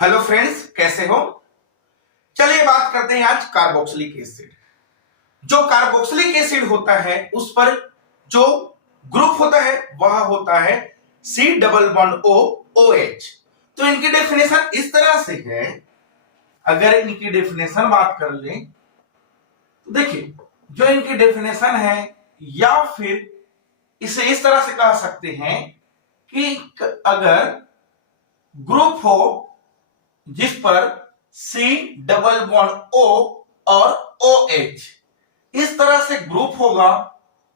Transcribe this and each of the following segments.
Hello friends, कैसे हो? चलिए बात करते हैं आज कार्बोक्सिलिक एसिड। जो कार्बोक्सिलिक एसिड होता है उस पर जो ग्रुप होता है वह होता है C double bond O O H. तो इनकी डेफिनेशन इस तरह से है। अगर इनकी डेफिनेशन बात कर लें तो देखिए, जो इनकी डेफिनेशन है या फिर इसे इस तरह से कह सकते हैं कि अगर ग्रुप हो जिस पर सी डबल बॉन्ड ओ और ओ एच इस तरह से ग्रुप होगा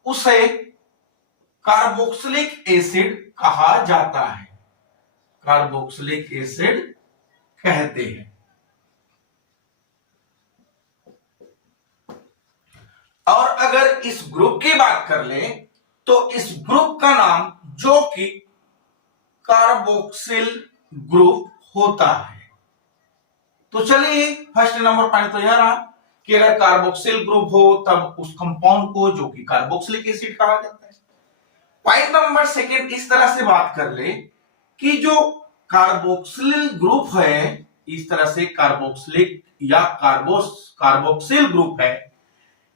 उसे कार्बोक्सिलिक एसिड कहा जाता है। कार्बोक्सिलिक एसिड कहते हैं। और अगर इस ग्रुप की बात कर लें तो इस ग्रुप का नाम जो कि कार्बोक्सिल ग्रुप होता है। तो चलिए, फर्स्ट नंबर पॉइंट तो यह रहा कि अगर कार्बोक्सिल ग्रुप हो तब उस कंपाउंड को जो कि कार्बोक्सिलिक एसिड कहा जाता है। पॉइंट नंबर सेकंड इस तरह से बात कर ले कि जो कार्बोक्सिल ग्रुप है, इस तरह से कार्बोक्सिलिक या कार्बोक्सिल ग्रुप है,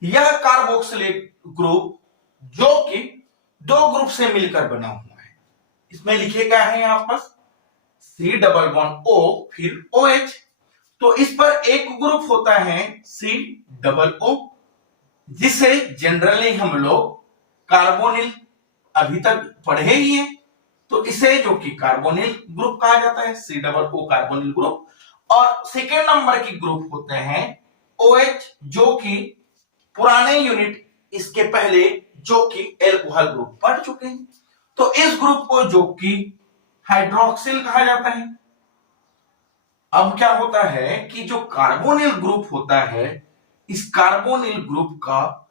यह कार्बोक्सिलिक ग्रुप जो कि दो ग्रुप से मिलकर बना हुआ है। इसमें लिखे क्या है यहां पर सी डबल बॉन्ड ओ फिर ओ एच। तो इस पर एक ग्रुप होता है सी डबल ओ, जिसे जनरली हम लोग कार्बोनिल अभी तक पढ़े ही है। तो इसे जो कि कार्बोनिल ग्रुप कहा जाता है, C double O carbonyl group. और सेकेंड नंबर की ग्रुप होते हैं OH, जो कि पुराने यूनिट इसके पहले जो कि एल्कोहल ग्रुप पढ़ चुके हैं। तो इस ग्रुप को जो कि हाइड्रोक्सिल कहा जाता है। अब क्या होता है कि जो कार्बोनिल ग्रुप होता है, इस कार्बोनिल ग्रुप का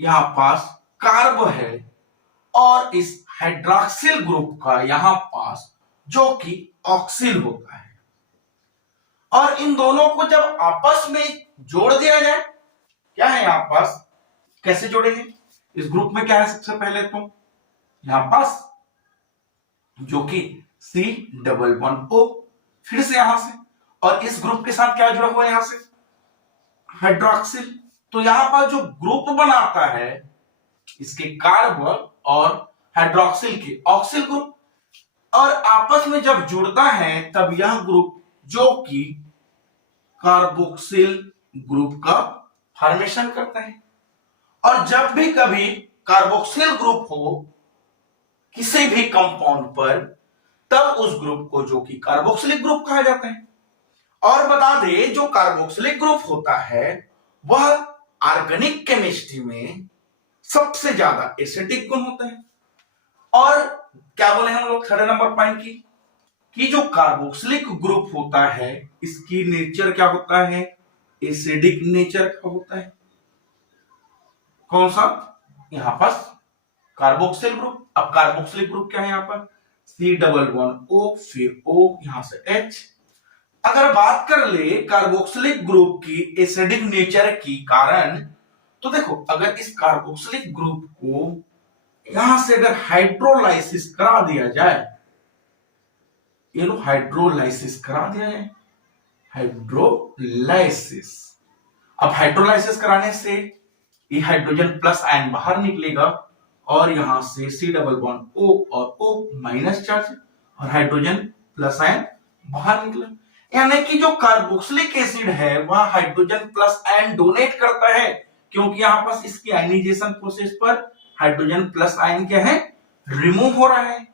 यहां पास कार्ब है और इस हाइड्रोक्सिल ग्रुप का यहां पास जो कि ऑक्सिल होता है। और इन दोनों को जब आपस में जोड़ दिया जाए, क्या है यहां पास, कैसे जोड़ेंगे? इस ग्रुप में क्या है सबसे पहले तो यहां पास जो कि सी डबल बॉन्ड ओ, फिर से यहां से, और इस ग्रुप के साथ क्या जुड़ा हुआ है यहां से हाइड्रोक्सिल। तो यहां पर जो ग्रुप बनाता है इसके कार्ब और हाइड्रोक्सिल के ऑक्सिल ग्रुप, और आपस में जब जुड़ता है तब यह ग्रुप जो कि कार्बोक्सिल ग्रुप का फॉर्मेशन करता है। और जब भी कभी कार्बोक्सिल ग्रुप हो किसी भी कंपाउंड पर, तब उस ग्रुप को जो कि कार्बोक्सिलिक ग्रुप कहा जाता है। और बता दे, जो कार्बोक्सिलिक ग्रुप होता है वह ऑर्गेनिक केमिस्ट्री में सबसे ज्यादा एसिडिक गुण होता है। और क्या बोले हम लोग थर्ड नंबर पॉइंट की कि जो कार्बोक्सिलिक ग्रुप होता है इसकी नेचर क्या होता है, एसिडिक नेचर का होता है। कौन सा? यहां पर कार्बोक्सिल ग्रुप। अब कार्बोक्सिलिक ग्रुप क्या है यहां पर सी डबल बॉन्ड ओ फिर ओ, यहां से H। अगर बात कर ले कार्बोक्सिलिक ग्रुप की एसिडिक नेचर की कारण, तो देखो, अगर इस कार्बोक्सिलिक ग्रुप को यहां से अगर हाइड्रोलाइसिस करा दिया जाए, ये लो हाइड्रोलाइसिस करा दिया जाए, हाइड्रोलाइसिस। अब हाइड्रोलाइसिस कराने से ये हाइड्रोजन प्लस आयन बाहर निकलेगा और यहां से सी डबल बॉन्ड O और O माइनस चार्ज और हाइड्रोजन प्लस आयन बाहर निकला। यानी कि जो कार्बोक्सिलिक एसिड है वह हाइड्रोजन प्लस आयन डोनेट करता है, क्योंकि यहां पास इसकी आयनाइजेशन प्रोसेस पर हाइड्रोजन प्लस आयन क्या है, रिमूव हो रहा है।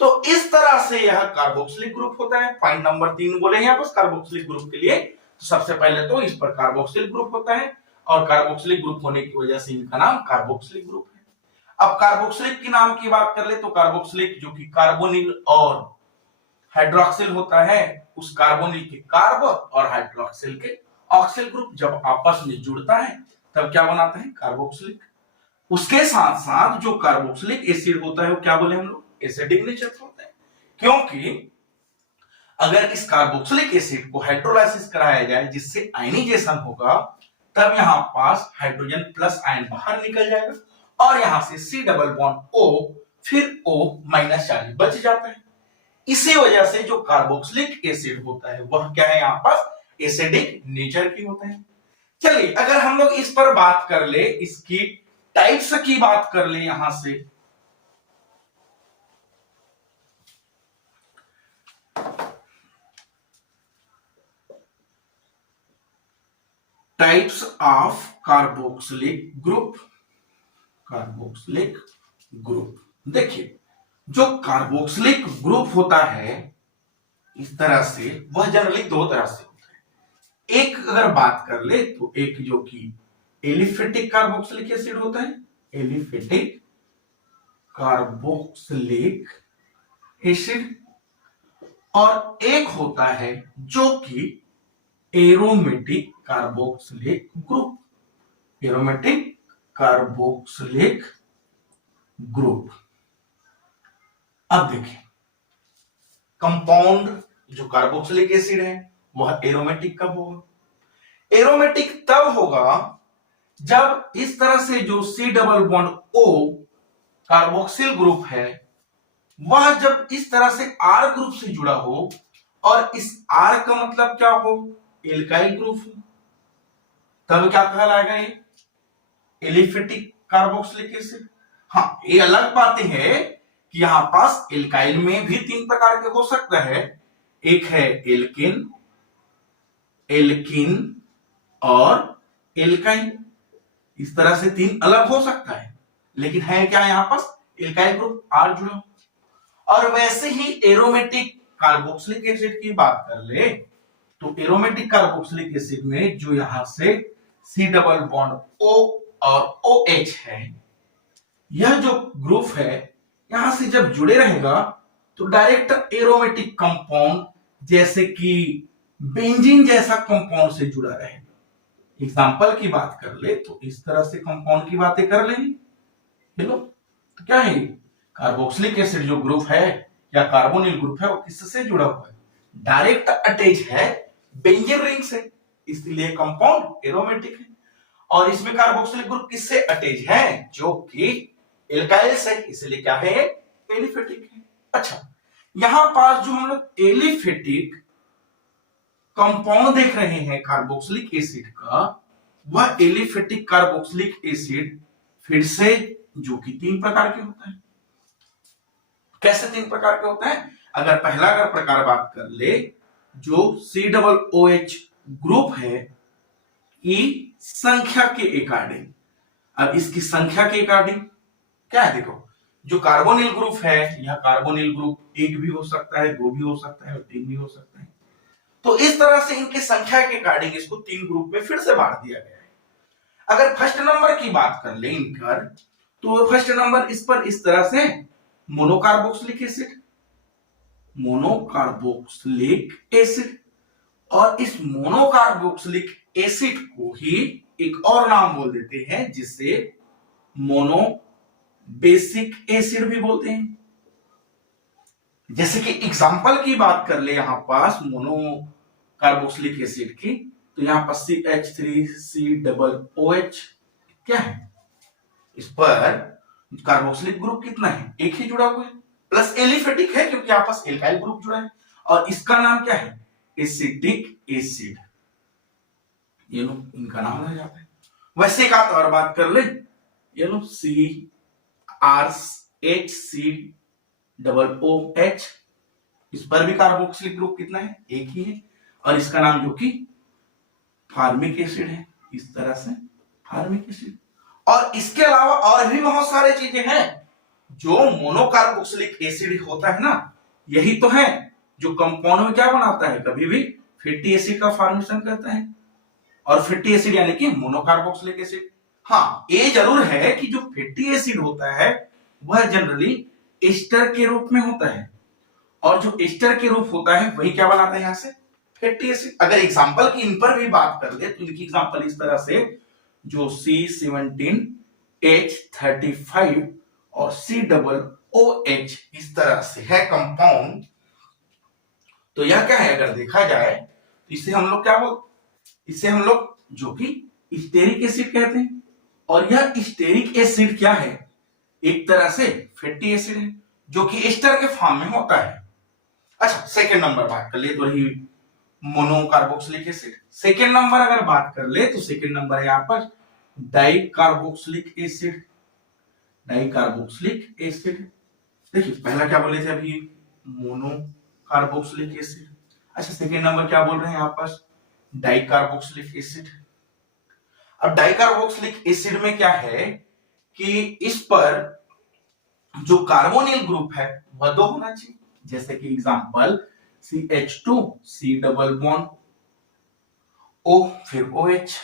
तो इस तरह से यह कार्बोक्सिलिक ग्रुप होता है। पॉइंट नंबर 3 बोले यहां पास कार्बोक्सिलिक ग्रुप के लिए, तो सबसे पहले तो इस पर कार्बोक्सिलिक ग्रुप होता है और कार्बोक्सिलिक ग्रुप होने की वजह से इनका नाम कार्बोक्सिलिक ग्रुप है। अब कार्बोक्सिलिक के नाम की बात कर ले तो कार्बोक्सिलिक जो कि कार्बोनिल और हाइड्रोक्सिल होता है, उस कार्बोनिल के कार्ब और हाइड्रोक्सिल के ऑक्सिल ग्रुप जब आपस में जुड़ता है तब क्या बनाता है, कार्बोक्सिलिक। उसके साथ साथ जो कार्बोक्सिलिक एसिड होता है वो क्या बोले हम लोग, एसिडिक नेचर का होता है। क्योंकि अगर इस कार्बोक्सिलिक एसिड को हाइड्रोलाइसिस कराया जाए जिससे आयनाइजेशन होगा, तब यहां पास हाइड्रोजन प्लस आयन बाहर निकल जाएगा और यहां से सी डबल बॉन्ड O फिर O माइनस चार्ज बच जाता है। इसी वजह से जो कार्बोक्सिलिक एसिड होता है वह क्या है, यहां पर एसिडिक नेचर की होता है। चलिए अगर हम लोग इस पर बात कर ले, इसकी टाइप्स की बात कर ले, यहां से types of carboxylic group. Carboxylic group, देखिए जो कार्बोक्सिलिक ग्रुप होता है इस तरह से, वह जनरली दो तरह से होता है। एक अगर बात कर ले तो एक जो कि एलिफेटिक कार्बोक्सिलिक एसिड होता है, एलिफेटिक कार्बोक्सिलिक एसिड, और एक होता है जो कि aromatic carboxylic group, aromatic carboxylic group. अब देखिए कंपाउंड जो कार्बोक्सिलिक एसिड है वह एरोमेटिक कब होगा? एरोमेटिक तब होगा जब इस तरह से जो C double bond O carboxyl group है वह जब इस तरह से R ग्रुप से जुड़ा हो, और इस R का मतलब क्या हो, एल्काइल ग्रुप हो, तब क्या कहलाएगा ये एलिफेटिक कार्बोक्सिलिक एसिड। हाँ, ये अलग बातें हैं कि यहां पास एल्काइल में भी तीन प्रकार के हो सकता है, एक है एल्किन, एल्किन और एल्काइन, इस तरह से तीन अलग हो सकता है, लेकिन है क्या यहां पास एल्काइल ग्रुप आर जुड़ा। और वैसे ही एरोमेटिक कार्बोक्सिलिक एसिड की बात कर ले तो एरोमेटिक कार्बोक्सिलिक एसिड में जो यहां से C डबल बॉन्ड O और OH है, यह जो ग्रुप है यहां से जब जुड़े रहेगा तो डायरेक्ट एरोमेटिक कंपाउंड जैसे कि बेंजीन जैसा कंपाउंड से जुड़ा रहेगा। एग्जाम्पल की बात कर ले तो इस तरह से कंपाउंड की बातें कर लेंगे। चलो तो क्या है, कार्बोक्सिलिक एसिड जो ग्रुप है या कार्बोनिल ग्रुप है वो किससे जुड़ा हुआ है, डायरेक्ट अटैच है बेंजीन रिंग से, इसलिए कंपाउंड एरोमेटिक है। और इसमें कार्बोक्सिलिक ग्रुप किससे अटैच है, जो कि एल्काइल से, इसलिए क्या है एलिफेटिक है। अच्छा, यहां पास जो हम लोग एलिफेटिक कंपाउंड देख रहे हैं कार्बोक्सिलिक एसिड का, वह एलिफेटिक कार्बोक्सिलिक एसिड फिर से जो कि तीन प्रकार के होता है। कैसे तीन प्रकार के होते हैं, अगर पहला अगर प्रकार बात कर ले जो C डबल OH ग्रुप है की संख्या के अकॉर्डिंग, अब इसकी संख्या के अकॉर्डिंग क्या है, देखो जो कार्बोनिल ग्रुप है यह कार्बोनिल ग्रुप एक भी हो सकता है, दो भी हो सकता है और तीन भी हो सकता है। तो इस तरह से इनकी संख्या के अकॉर्डिंग इसको तीन ग्रुप में फिर से बांट दिया गया है। अगर फर्स्ट नंबर की बात कर ले इनकर, तो फर्स्ट नंबर इस पर इस तरह से मोनोकार्बोक्सिलिक एसिड, मोनोकार्बोक्सिलिक एसिड, और इस मोनोकार्बोक्सिलिक एसिड को ही एक और नाम बोल देते हैं जिसे मोनो बेसिक एसिड भी बोलते हैं। जैसे कि एग्जांपल की बात कर ले यहां पास मोनो कार्बोक्सिलिक एसिड की, तो यहां पर CH3C डबल OH क्या है, इस पर कार्बोक्सिलिक ग्रुप कितना है, एक ही जुड़ा हुआ है, प्लस एलिफेटिक है क्योंकि आपस एल्काइल ग्रुप जुड़ा है, और इसका नाम क्या है एसिटिक एसिड, ये लो इनका नाम रह जाता है। वैसे का और बात कर ले, ये लो CrHC डबल OH, इस पर भी कार्बोक्सिलिक ग्रुप कितना है, एक ही है, और इसका नाम जो कि फार्मिक एसिड है, इस तरह से फार्मिक एसिड। और इसके अलावा और भी बहुत सारे चीजें हैं जो मोनोकार्बोक्सिलिक एसिड होता है ना, यही तो है जो कंपाउंड में क्या बनाता है, कभी भी फैटी एसिड का फॉर्मेशन करता है, और फैटी एसिड यानी कि मोनोकार्बोक्सिलिक एसिड। हाँ, ये जरूर है कि जो फैटी एसिड होता है वह जनरली एस्टर के रूप में होता है, और जो एस्टर के रूप होता है वही क्या बनाता है यहां से फैटी एसिड। अगर एग्जांपल की इन पर भी बात कर ले तो इनकी एग्जांपल इस तरह से, जो C17H35 और C डबल OH इस तरह से है कंपाउंड, तो यह क्या है अगर देखा जाए तो इसे हम लोग क्या बोल, इसे हम लोग जो कि स्टेरिक एसिड कहते हैं, और यह स्टेरिक एसिड क्या है, एक तरह से फैटी एसिड है जो कि एस्टर के फॉर्म में होता है। अच्छा, सेकेंड नंबर बात कर ले तो रही मोनोकार्बोक्सिलिक एसिड। सेकेंड नंबर अगर बात कर ले तो सेकेंड नंबर है यहाँ पर di carboxylic acid. Di carboxylic acid, देखिए पहला क्या बोले थे अभी, मोनो कार्बोक्सिलिक एसिड। अच्छा, सेकेंड नंबर क्या बोल रहे हैं यहाँ पर, डाई कार्बोक्सिलिक एसिड। अब डाई कार्बोक्सिलिक एसिड में क्या है कि इस पर जो कार्बोनिल ग्रुप है वह दो होना चाहिए, जैसे कि example CH2 C double bond O, फिर OH,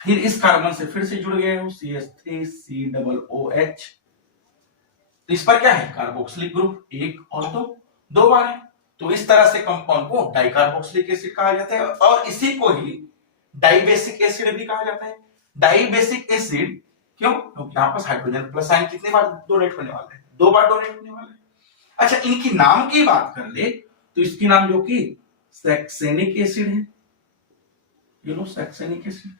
फिर इस कार्बन से फिर से जुड़ गए हो CH3 C डबल OH। तो इस पर क्या है, कार्बोक्सिलिक ग्रुप एक और दो बार है। तो इस तरह से कंपाउंड को डाइकार्बोक्सिलिक एसिड कहा जाता है, और इसी को ही डाइबेसिक एसिड भी कहा जाता है। डाइबेसिक एसिड क्यों, क्योंकि यहाँ पर हाइड्रोजन प्लस आयन कितने बार डोनेट होने वाला है, दो बार डोनेट होने वाला है। अच्छा, इनकी नाम की बात कर ले तो इसकी नाम जो कि सैक्सेनिक एसिड है, ये लो सैक्सेनिक एसिड।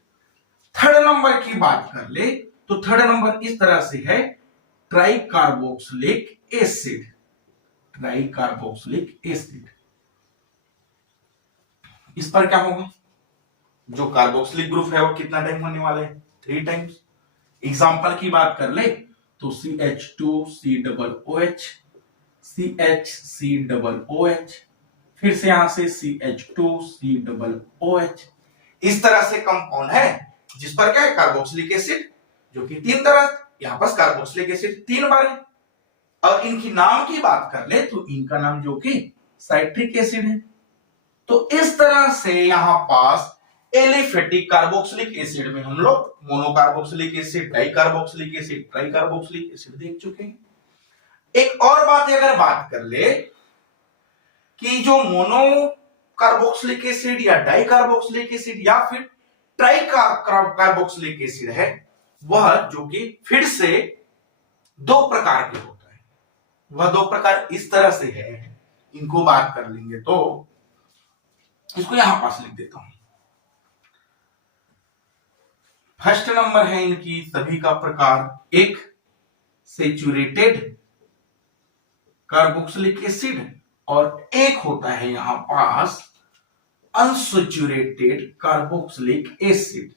थर्ड नंबर की बात कर ले तो थर्ड नंबर इस तरह से है ट्राइकार्बोक्सिलिक एसिड। ट्राइकार्बोक्सिलिक एसिड, इस पर क्या होगा, जो कार्बोक्सिलिक ग्रुप है वो कितना टाइम होने वाला है, 3 टाइम्स। एग्जांपल की बात कर ले तो CH2 C double OH, CH C double OH, फिर से यहां से CH2 C डबल OH। इस तरह से कंपाउंड है जिस पर क्या है, कार्बोक्सिलिक एसिड, जो कि 3 तरह, यहां पर कार्बोक्सिलिक एसिड 3 बार है। और इनकी नाम की बात कर ले तो इनका नाम जो कि साइट्रिक एसिड है। तो इस तरह से यहां पास एलिफेटिक कार्बोक्सिलिक एसिड में हम लोग monocarboxylic acid, dicarboxylic acid, tricarboxylic acid देख चुके हैं। एक और बात है, अगर बात कर ले कि जो मोनो कार्बोक्सिलिक एसिड या डाइकार्बोक्सिलिक एसिड या फिर ट्राइकार्बोक्सिलिक एसिड है, वह जो कि फिर से 2 प्रकार के होता है। वह 2 प्रकार इस तरह से है, इनको बात कर लेंगे तो इसको यहां पास लिख देता हूं। फर्स्ट नंबर है इनकी सभी का प्रकार, एक सेचुरेटेड कार्बोक्सिलिक एसिड और एक होता है यहां पास अनसेचुरेटेड कार्बोक्सिलिक एसिड।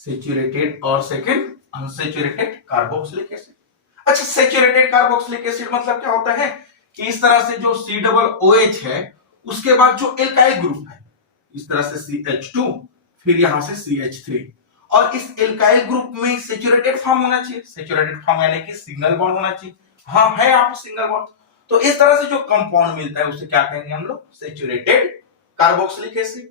सेचुरेटेड और सेकंड अनसेचुरेटेड कार्बोक्सिलिक एसिड। अच्छा, सेचुरेटेड कार्बोक्सिलिक एसिड मतलब क्या होता है कि इस तरह से जो C डबल OH है उसके बाद जो एल्काइल ग्रुप है, इस तरह से CH2 फिर यहां से CH3, और इस एल्काइल ग्रुप में सेचुरेटेड फॉर्म होना चाहिए। सेचुरेटेड फॉर्म यानी कि सिंगल बॉन्ड होना चाहिए। हाँ है आप सिंगल बॉन्ड। तो इस तरह से जो कंपाउंड मिलता है उसे क्या कहेंगे हम लोग, सेचुरेटेड कार्बोक्सिलिक एसिड।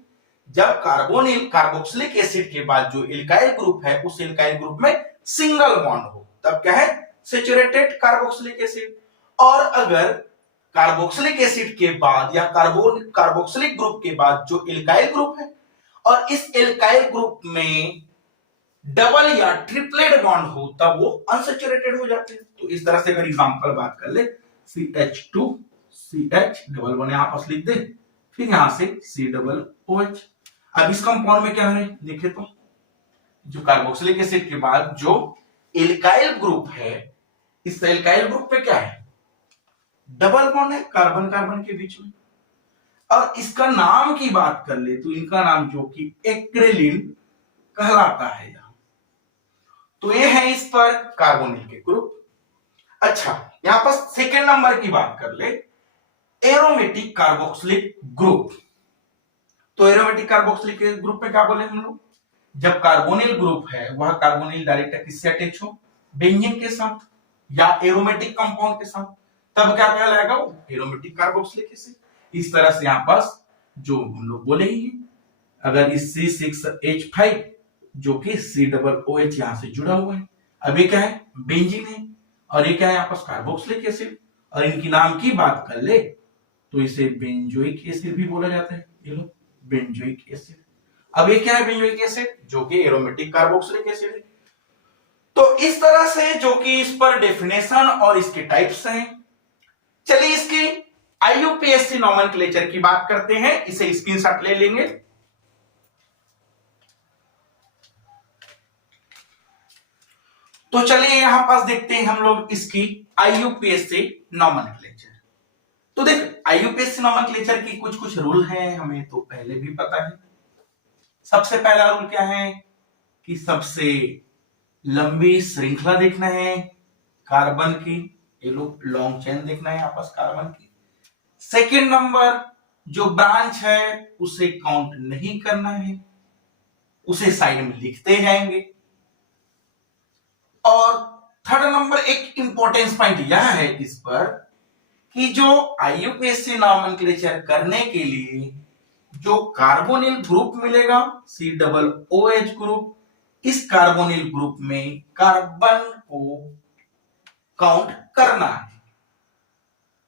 जब कार्बोनिल कार्बोक्सिलिक एसिड के बाद जो एल्काइल ग्रुप है उस एल्काइल ग्रुप में सिंगल बॉन्ड हो तब क्या है, सेचुरेटेड कार्बोक्सिलिक एसिड। और अगर कार्बोक्सिलिक एसिड के बाद या कार्बोक्सिलिक ग्रुप के बाद जो एल्काइल ग्रुप है और इस एल्काइल ग्रुप में डबल या ट्रिपलेट बॉन्ड हो तब वो अनसेचुरेटेड हो जाते हैं। तो इस तरह से अगर एग्जांपल बात कर ले CH2 CH डबल बॉन्ड यहां पास लिख दे, फिर यहां से C डबल OH। अब इस कंपाउंड में क्या है देखे तो जो कार्बोक्सिलिक एसिड के बाद जो एल्काइल ग्रुप है, इस एल्काइल ग्रुप पे क्या है, डबल बॉन्ड है कार्बन कार्बन के बीच में। और इसका नाम की बात कर ले तो इनका नाम जो कि एक्रेलिन कहलाता है। तो ये है इस पर कार्बोनिल के ग्रुप। अच्छा, यहां पर सेकेंड नंबर की बात कर ले एरोमेटिक कार्बोक्सिलिक ग्रुप। तो एरोमेटिक कार्बोक्सिलिक ग्रुप में क्या बोले हम लोग, जब कार्बोनिल ग्रुप है वह कार्बोनिल डायरेक्ट किससे अटैच हो, बेंजीन के साथ या एरोमेटिक कंपाउंड के साथ, तब क्या कहलाएगा वो एरोमेटिक कार्बोक्सिलिक एसिड। इस तरह से यहां पास जो हम लोग बोले ही अगर इस C6H5 जो कि C डबल OH यहां से जुड़ा हुआ है, अब ये क्या है बेंजीन है, और ये क्या है यहाँ पास कार्बोक्सिलिक एसिड। और इनकी नाम की बात कर ले तो इसे बेंजोइक एसिड भी बोला जाता है, ये लो बेंजोइक एसिड। अब ये क्या है बेंजोइक एसिड, जो कि एरोमेटिक कार्बोक्सिलिक एसिड है। तो इस तरह से जो कि इस पर डेफिनेशन और इसके टाइप्स हैं। चलिए इसकी IUPAC नोमेनक्लेचर की बात करते हैं, इसे स्क्रीनशॉट ले लेंगे। तो चलिए यहां पास देखते हैं हम लोग इसकी IUPAC नोमेनक्लेचर। तो देख आईयूपीएसी नोमेनक्लेचर की कुछ कुछ रूल हैं, हमें तो पहले भी पता है। सबसे पहला रूल क्या है कि सबसे लंबी श्रृंखला देखना है कार्बन की, ये लोग लॉन्ग चेन देखना है आपस कार्बन की। सेकेंड नंबर जो ब्रांच है उसे काउंट नहीं करना है, उसे साइड में लिखते जाएंगे। और थर्ड नंबर एक इंपॉर्टेंस पॉइंट यह है इस पर कि जो आईयूपीएसी नोमेनक्लेचर करने के लिए जो कार्बोनिल ग्रुप मिलेगा COOH ग्रुप, इस कार्बोनिल ग्रुप में कार्बन को काउंट करना है।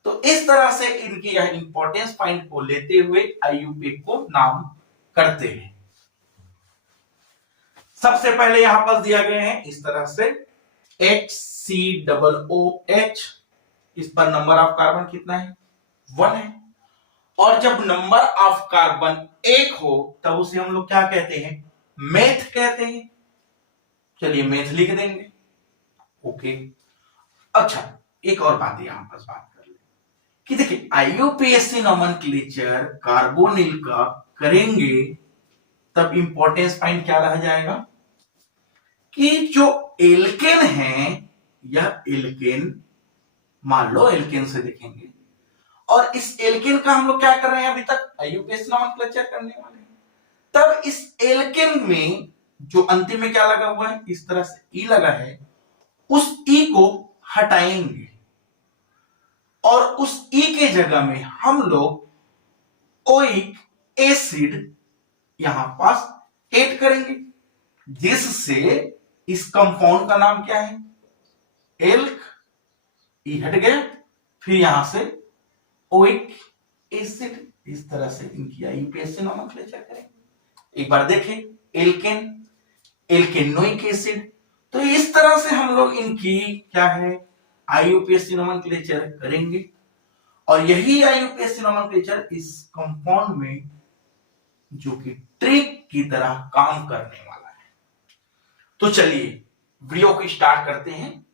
तो इस तरह से इनकी यह इंपॉर्टेंस पॉइंट को लेते हुए आईयूपी को नाम करते हैं। सबसे पहले यहां पर दिया गए हैं इस तरह से HCOOH, इस पर नंबर ऑफ कार्बन कितना है 1 है। और जब नंबर ऑफ कार्बन 1 हो तब उसे हम लोग क्या कहते हैं मेथ कहते हैं। चलिए मेथ लिख देंगे। ओके, अच्छा एक और बात यहां पर बात कर ले कि देखिए आईयूपीएसी नोमेनक्लेचर कार्बोनिल का करेंगे तब इंपॉर्टेंस पॉइंट क्या रह जाएगा कि जो एल्केन है यह एल्केन, मान लो एल्केन से देखेंगे, और इस एल्केन का हम लोग क्या कर रहे हैं अभी तक आईयूपीएसी नोमेनक्लेचर करने वाले हैं। तब इस एल्केन में जो अंतिम में क्या लगा हुआ है इस तरह से ई लगा है, उस ई को हटाएंगे और उस ई के जगह में हम लोग ओइक एसिड यहां पास ऐड करेंगे, जिससे इस कंपाउंड का नाम क्या है एल्क, ई हट गया, फिर यहां से ओइक एसिड। इस तरह से इनकी आईयूपीएसी नोमेनक्लेचर करेंगे। एक बार देखें एल्केन, एल्केनोइक एसिड, तो इस तरह से हम लोग इनकी क्या है आईयूपीएसी नोमेनक्लेचर करेंगे। और यही आईयूपीएसी नोमेनक्लेचर इस कंपाउंड में जो कि ट्रिक की तरह काम करने वाला है। तो चलिए वीडियो को स्टार्ट करते हैं।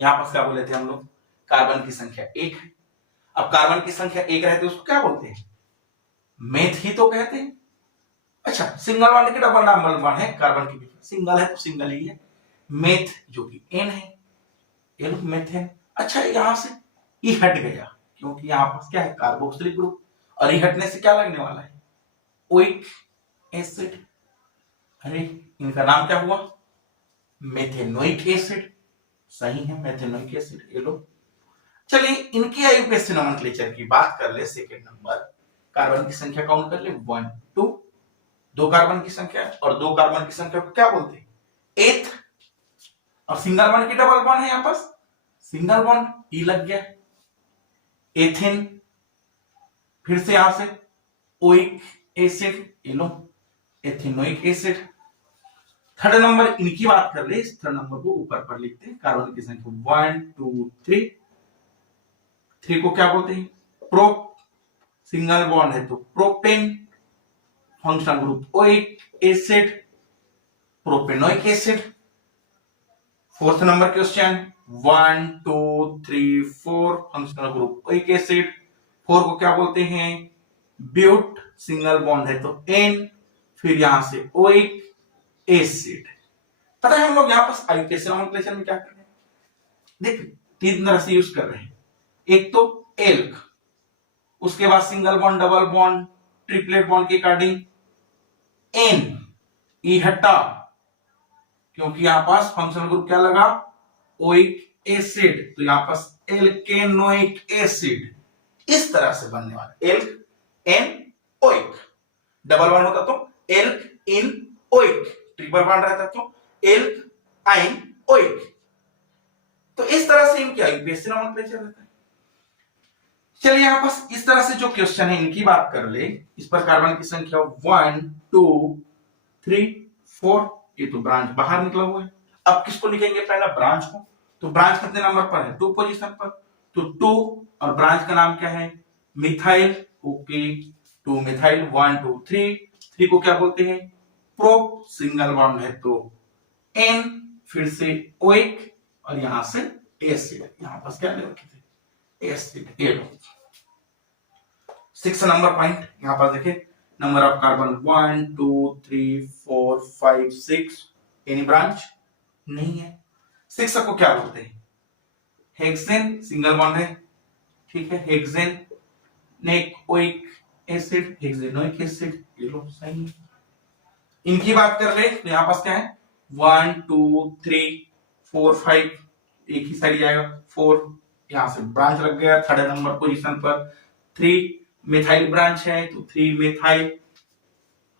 यहां पर क्या बोले थे हम लोग कार्बन की संख्या 1 है। अब कार्बन की संख्या 1 रहती है उसको क्या बोलते हैं मेथ ही तो कहते हैं। अच्छा सिंगल बॉन्ड की डबल बॉन्ड है कार्बन की, सिंगल है तो सिंगल ही है। मेथ जो कि N है, एल मेथेन। अच्छा यहां से ई हट गया क्योंकि यहां पर क्या है कार्बोक्सिलिक ग्रुप, और ई हटने से क्या लगने वाला है ओइक एसिड। अरे इनका नाम क्या हुआ मेथेनोइक एसिड, सही है मेथेनोइक एसिड। ये लो चलिए इनकी आईयूपीएसी नोमेनक्लेचर की बात कर ले। सेकंड नंबर कार्बन की संख्या काउंट कर ले 1 2, 2 कार्बन की संख्या और 2 कार्बन की संख्या को क्या बोलते हैं एथ। और सिंगल बॉन्ड की डबल बॉन्ड है यहां पास, सिंगल बॉन्ड ई लग गया एथेन, फिर से यहां से ओइक एसिड, ये लो एथेनोइक एसिड। थर्ड नंबर इनकी बात कर ले, इस थर्ड नंबर को ऊपर पर लिखते हैं कार्बन की संख्या 1 2 3, 3 को क्या बोलते हैं प्रोप, सिंगल बॉन्ड है तो propane, functional group oic acid, propanoic acid. Fourth number question 1 2 3 4, functional group oic acid, 4 को क्या बोलते हैं ब्यूट, सिंगल बॉन्ड है तो एन, फिर यहां से ओइक एसिड। पता है हम लोग यहां पर आईयूपीएसी नोमेनक्लेचर में क्या कर रहे हैं देखिए 3 तरह से यूज कर रहे हैं। एक तो एल्क, उसके बाद single bond double bond triplet bond के अकॉर्डिंग एन, ई हटा क्योंकि यहां पास फंक्शनल ग्रुप क्या लगा ओइक एसिड, तो यहां पास एल्केनोइक एसिड। इस तरह से बनने वाला alkenoic, double bond होता तो alkynoic, triple bond रहता तो एल्क आइन ओइक। तो इस तरह से इनकी आईयूपीएसी नोमेनक्लेचर रहता है। चलिए यहां पास इस तरह से जो क्वेश्चन है इनकी बात कर ले। इस पर कार्बन की संख्या 1 2 3 4, ये तो ब्रांच बाहर निकला हुआ है। अब किसको लिखेंगे पहला ब्रांच को, तो ब्रांच कितने नंबर पर है 2 पोजीशन पर, तो 2 और ब्रांच का नाम क्या है मिथाइल। ओके 2 मिथाइल 1 2 3, 3 को क्या बोलते हैं प्रोप, सिंगल बॉन्ड है तो एन, फिर से ओइक और यहां से एसिड। यहां पास क्या ले रखे थे एसिड। ये लो 6 नंबर पॉइंट यहां पर देखिए, number of carbon 1 2 3 4 5 6, any branch नहीं है। 6 को क्या बोलते हैं? हेक्सेन, सिंगल बॉन्ड है, ठीक है, हेक्सेन नेकोइक एसिड, हेक्सेनोइक एसिड, ये लो सही है। इनकी बात कर ले तो यहां पास क्या है 1 2 3 4 5, एक ही साइड जाएगा 4, यहां से ब्रांच लग गया थर्ड नंबर पोजीशन पर। 3 मिथाइल ब्रांच है तो 3 मिथाइल,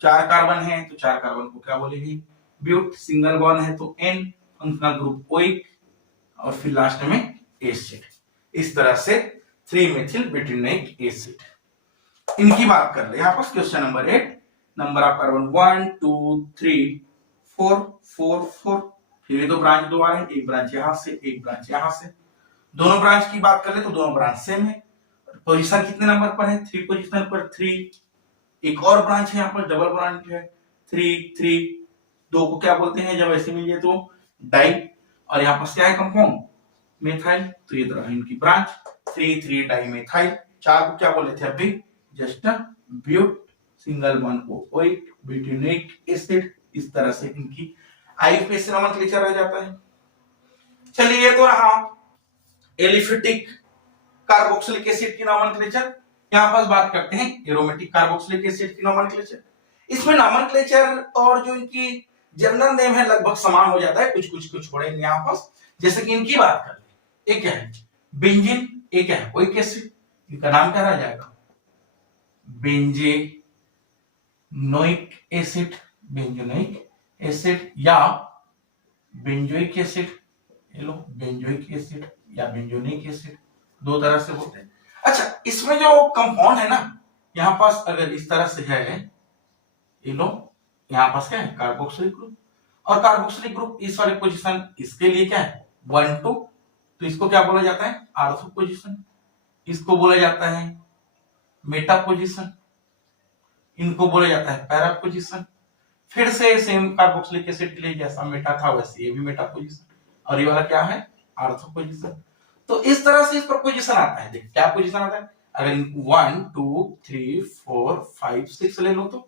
4 कार्बन है तो 4 कार्बन को क्या बोलेंगे? ब्यूट। सिंगल बॉन्ड है तो N, फंक्शनल ग्रुप ओइक, और फिर लास्ट में एसिड। इस तरह से 3 मेथिल ब्यूटेनोइक एसिड। इनकी बात कर ले यहां पर question number 8, number of carbon 1 2 3 4 4 4, फिर दो ब्रांच दो आ रहे हैं, एक ब्रांच यहां से एक ब्रांच यहां से। दोनों ब्रांच की बात कर ले तो दोनों ब्रांच सेम है। पोजीशन कितने नंबर पर है? 3 पोजीशन पर 3। एक और ब्रांच है यहाँ पर, डबल ब्रांच है 3 3, दो को क्या बोलते हैं जब ऐसे मिले तो? डाई। और यहाँ पर क्या है? कंपाउंड मेथाइल, तो ये तरह इनकी ब्रांच 3 3 डाई मेथाइल। 4 को क्या बोले थे अभी? जस्ट ब्यूट, सिंगल बॉन्ड को ओइक, ब्यूटेनोइक एसिड। इस तरह से इनकी आईयूपीएसी नोमेनक्लेचर रह जाता है। चलिए ये तो रहा एलिफेटिक कार्बोक्सिलिक एसिड की नोमेनक्लेचर। यहां पर बात करते हैं एरोमेटिक कार्बोक्सिलिक एसिड की नोमेनक्लेचर। इसमें नोमेनक्लेचर और जो इनकी जनरल नेम है लगभग समान हो जाता है, कुछ कुछ कुछ छोड़ेंगे यहां पर। जैसे कि इनकी बात कर ले, एक क्या है बेंजीन, एक क्या है ओइक एसिड, इनका नाम क्या रह जाएगा? बेंजेनोइक एसिड, बेंजोनोइक एसिड या बेंजोइक एसिड। ये लो बेंजोइक एसिड या बेंजोनिक एसिड, दो तरह से होते हैं। अच्छा, इसमें जो कंपाउंड है ना, यहां पास अगर इस तरह से है, ये लो यहां पास क्या है? Carboxylic group. और कार्बोक्सिलिक ग्रुप इस वाले पोजीशन, इसके लिए क्या है 1 2, तो इसको क्या बोला जाता है? Ortho position. इसको बोला जाता है मेटा पोजीशन, इनको बोला जाता है पैरा पोजीशन। फिर से सेम कार्बोक्सिलिक एसिड के लिए जैसा मेटा था वैसे ये भी मेटा पोजीशन, और ये वाला क्या है? Ortho position. तो इस तरह से इस पर पोजीशन आता है। देख क्या पोजीशन आता है, अगर 1 2 3 4 5 6 ले लो तो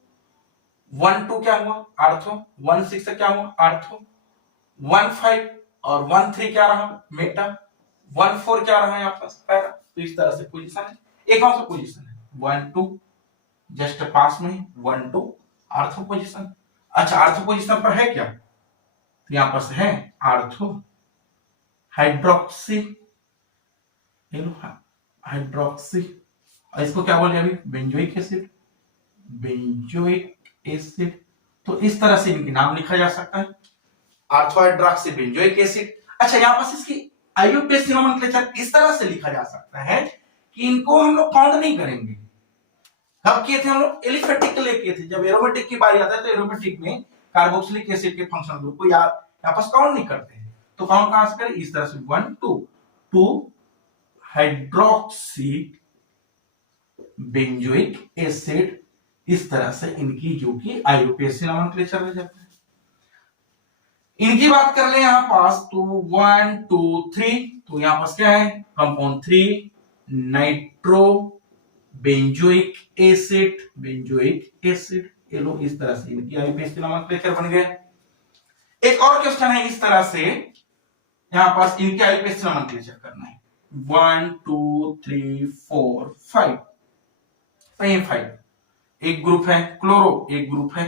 1 2 क्या हुआ? आर्थो। 1 6 क्या हुआ? आर्थो। 1 5 और 1 3 क्या रहा? मेटा। 1 4 क्या रहा? यहाँ पर पैरा। तो इस तरह से पोजीशन है। एक और पोजीशन है 1 2 जस्ट पास में 1 2 आर्थो पोजीशन। अच्छा, आर्थो पोजीशन पर है क्या? यहां पर है आर्थो हाइड्रोक्सी, हाइड्रोक्सी। और इसको क्या बोले अभी? Benzoic acid, benzoic acid. तो इस तरह से इनके नाम लिखा जा सकता है, आर्थो हाइड्रोक्सी बेंजोइक एसिड। अच्छा, यहां पर इसकी आईयूपीएसी नोमेनक्लेचर इस तरह से लिखा जा सकता है कि इनको हम लोग काउंट नहीं करेंगे। कब किए थे हम लोग? एलिफेटिक के लिए किए थे। जब एरोमेटिक की बारी आता है तो एरोमेटिक में कार्बोक्सिलिक एसिड के फंक्शनल ग्रुप को यार यहां पर काउंट नहीं करते हैं। तो काउंट कहां से करें? इस तरह से 1 2 2 हाइड्रोक्सी बेंजोइक एसिड। इस तरह से इनकी जो कि आईयूपीएसी नोमेनक्लेचर रह जाता है। इनकी बात कर ले यहां पास तो 1 2 3, तो यहां पास क्या है? Compound 3 nitro benzoic acid, benzoic acid. ये लो इस तरह से इनकी आईयूपीएसी नोमेनक्लेचर बन गया। एक और क्वेश्चन है इस तरह से, यहां पास इनकी आईयूपीएसी नोमेनक्लेचर करना है 1 2 3 4 5, 5 एक ग्रुप है क्लोरो, एक ग्रुप है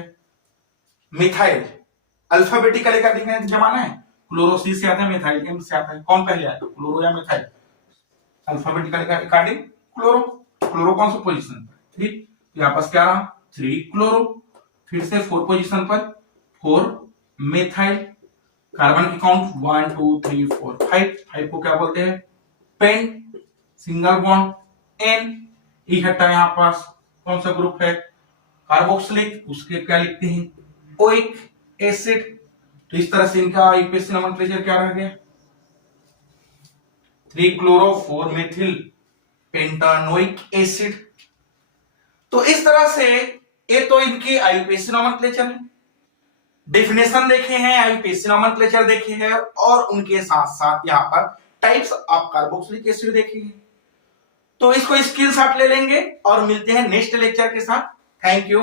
मिथाइल। अल्फाबेटिकल एक लिखने जमाना है, क्लोरो सी से आता है, मिथाइल एम से आता है। कौन पहले आया तो क्लोरो या methyl? Alphabetical according chloro. Chloro कौन सा पोजीशन? 3, यहां पास क्या रहा? 3 क्लोरो। फिर से 4 पोजीशन पर 4 मिथाइल। कार्बन की काउंट 1 2 3 4 5, 5 को क्या बोलते हैं? Pent, single bond ane. इकट्ठा यहां पास कौन सा ग्रुप है? कार्बोक्सिलिक, उसके क्या लिखते हैं? Oic acid. तो इस तरह से इनका आईयूपीएसी नोमेनक्लेचर क्या रह गया? 3 क्लोरो 4 मेथिल पेंटानोइक एसिड। तो इस तरह से ये तो इनके आईयूपीएसी नोमेनक्लेचर है। डेफिनेशन देखे हैं, आईयूपीएसी नोमेनक्लेचर देखे हैं, और उनके साथ साथ यहां पर टाइप्स ऑफ कार्बोक्सिलिक एसिड देखे हैं। तो इसको स्क्रीनशॉट ले लेंगे और मिलते हैं नेक्स्ट लेक्चर के साथ। Thank you.